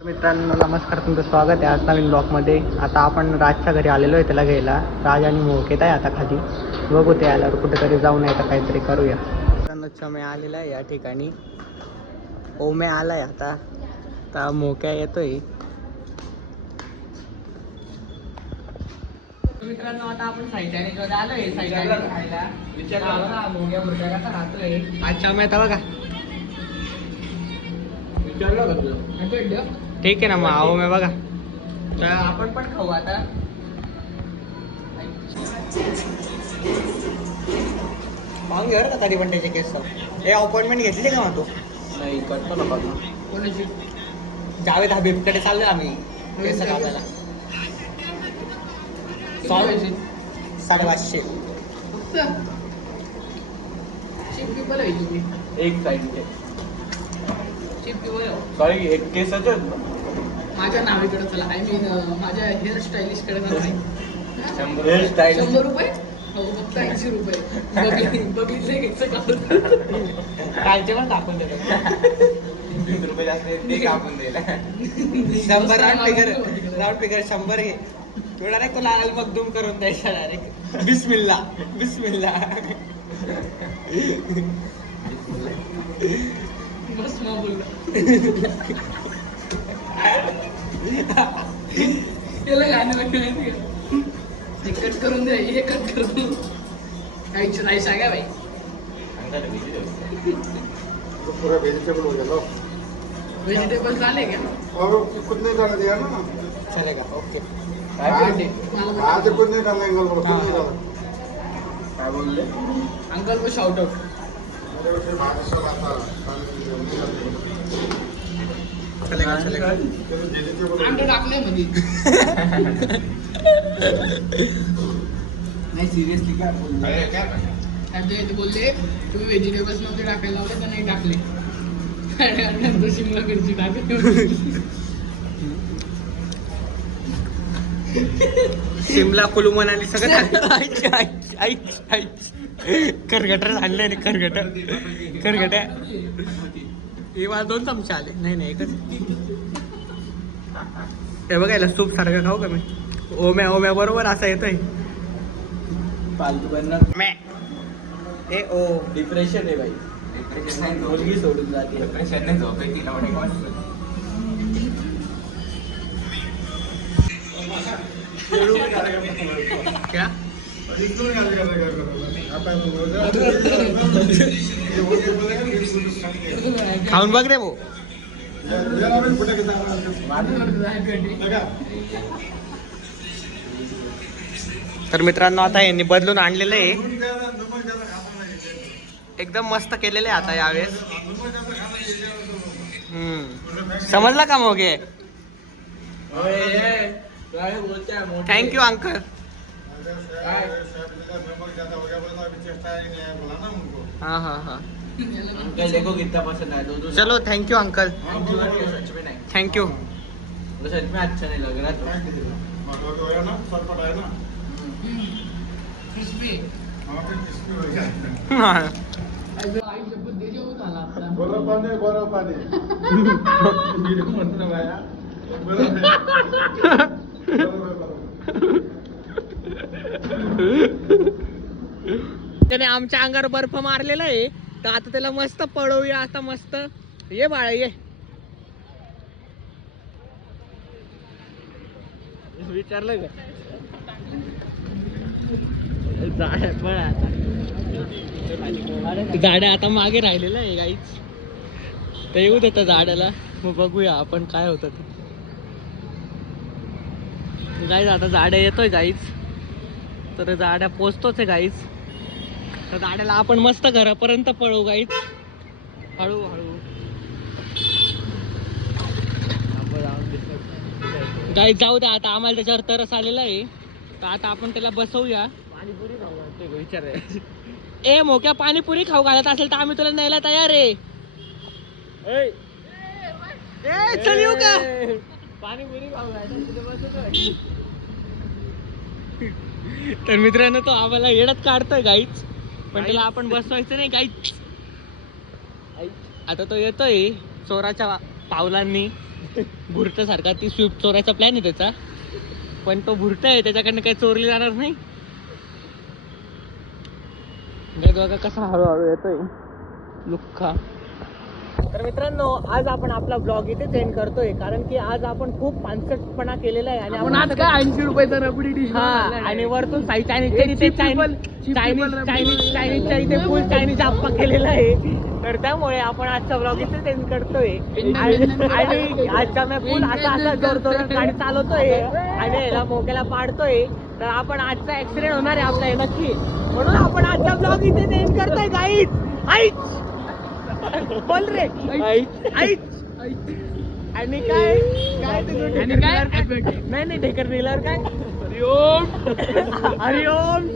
मित्रांनो नमस्कार, तुमचं स्वागत आहे आज नवीन ब्लॉगमध्ये. आता आपण राजच्या घरी आलेलो आहे त्याला घ्यायला. राज आणि मोहित आहे आता खाली. बघू ते आल्यावर कुठेतरी जाऊन येतं काहीतरी करूया. मित्रांनो चमे आलेला आहे या ठिकाणी. ओमे आलाय आता मोक्या येतोय. मित्रांनो आता आपण साईटाने आलोय साईटाने खायला. विचारला मोक्या मुर्ट्या कसा राहतोय आज चमे येतं बघा. विचारलं का ठीक आहे ना मग आओ मी बघा. तर आपण पण खाऊ आता. पाहून घेऊ का तरी पण त्याचे केस. हे अपॉइंटमेंट घेतली का मग तू? नाही करतो ना बघा. कोणाची? जावेद हबीबकडे चाललो आम्ही केस कापायला. 550. एक साईड सॉरी एक केसच माझ्या नावीकडे चला. आय मीन माझ्या हेअर स्टाईलिश कडे नाही. हेअर स्टाईल 100 रुपये हो फक्त 80 रुपये. बघितले घ्यायचं काढून कालचे पण कापून देतो. 20 रुपये जास्त ते कापून दिला. 100 राऊंड फिगर 100 घे. तू डायरेक्ट लाल मगदूम करून द्यायचा डायरेक्ट. बिस्मिल्ला बिस्मिल्ला. बस मग बोलला त्याला गाणं माहिती का? हे कट करून द्या, हे कट करून काहीच नाही सांगा भाई. पूरा वेजिटेबल हो गया लो। व्हेजिटेबल झाले का? और खुद नहीं डाला दिया ना। चलेगा ओके. आज खुद नहीं डालना इंगल खुद नहीं डाला। काय बोलले? अंकल को शाउट आउट. मेरे उसे बाहर से आता चलेगा चलेगा. वेजिटेबल अंडे टाकले मध्ये. नाही सिरियसली काय बोलले? अरे क्या ते बोलले तुम्ही व्हेजिटेबल्स नव्हते टाकायला लावले तर नाही टाकले. आणि नंतर शिमला मिरची टाकली. शिमला कुलू मनाली सगळं करगटर आणले रे. करगट हे मला 2 चमचे आले. नाही एकच. हे बघायला सूप सारखं खाऊ का मी? ओम्या बरोबर असा येतोय. फालतू बनणार. मॅ ए ओ डिप्रेशन आहे भाई. डिप्रेशन मुलगी सोडून जाते. डिप्रेशन नाही झोप येते ना. क्या इसमें क्या करेगा आता खाऊन बघ रे भाऊ. जरा भी फुटे के लगा तर मित्रांनो आता यांनी बदलून आणलेलं आहे. नमक ज्यादा खाता नहीं। एकदम मस्त केलेलं आहे आता यावेळेस. समजला का मग हे? काय बोलताय? Thank you uncle. नमक ज्यादा हो गया बोला अभी चेष्टा है बोला ना उनको। हाँ. अंकल देखो कितना पसंद है. दो चलो थँक्यू अंकल. सच में नहीं. थँक्यू. सच में अच्छा नहीं लग रहा तो. मतलब हो गया ना सरपट है ना। क्रिस्पी. हाँ फिर किसकी हो गया आई शपथ दे जाऊ झाला आपला. गोरा पानी वीडियो मतलब आया. त्याने आमच्या अंगावर बर्फ मारलेला आहे. तर आता त्याला मस्त पळवूया. आता मस्त ये बाळा ये. विचारलं का? झाड आता मागे राहिलेलं आहे गाईच. तर येऊ देतं झाडाला. मग बघूया आपण काय होतं ते. गाईज आता झाड येतोय गाईच. तर झाड्या पोचतोच आहे गाईच. तर झाडाला आपण मस्त घरापर्यंत पळवू गाईच. हळूहळू गाईच जाऊ द्या. आता आम्हाला त्याच्यावर तरस आलेला आहे. तर आता आपण त्याला बसवूया. पाणीपुरी खाऊ घालतोय विचार. ए मोक्या पाणीपुरी खाऊ घालत असेल तर आम्ही तुला न्यायला तयार आहे. चल येऊ का? पाणीपुरी खाऊ घालतो. तर मित्रांनो तो आम्हाला येडत काढतोय गाईच. पण त्याला आपण बसवायचं नाही गाईच. आता तो येतोय चोराच्या पावलांनी. भुरट्यासारखा ती स्विफ्ट चोरायचा प्लॅन आहे त्याचा, पण तो भुरटा आहे त्याच्याकडनं काही चोरली जाणार नाही. बघा कसा हळूहळू येतोय लुख्खा. तर मित्रांनो, आज आपण आपला ब्लॉग इथेच एंड करतोय, कारण की आज आपण खूप पानसटपणा केलेला आहे आणि आपण आज काय 80 रुपयाचा रबडी डिश हा, आणि वरतून साई चायनीजच्या इथे चायनीजच्या इथे फुल चायनीज आप्पा केलेला आहे. तर त्यामुळे आपण आजचा ब्लॉग इथेच एंड करतोय. आणि आजचा मी फुल असा जोर जोरात गाडी चालवतोय आणि याला मोक्याला पाडतोय. तर आपण आजचा ऍक्सिडेंट होणार आहे आपला हे नक्की, म्हणून आपण आजचा ब्लॉग इथेच एंड करतोय गाईज. आईच बोल रे, आईच. आणि काय काय आणि काय नाही ढेकर दिल्यावर काय हरिओम हरिओम.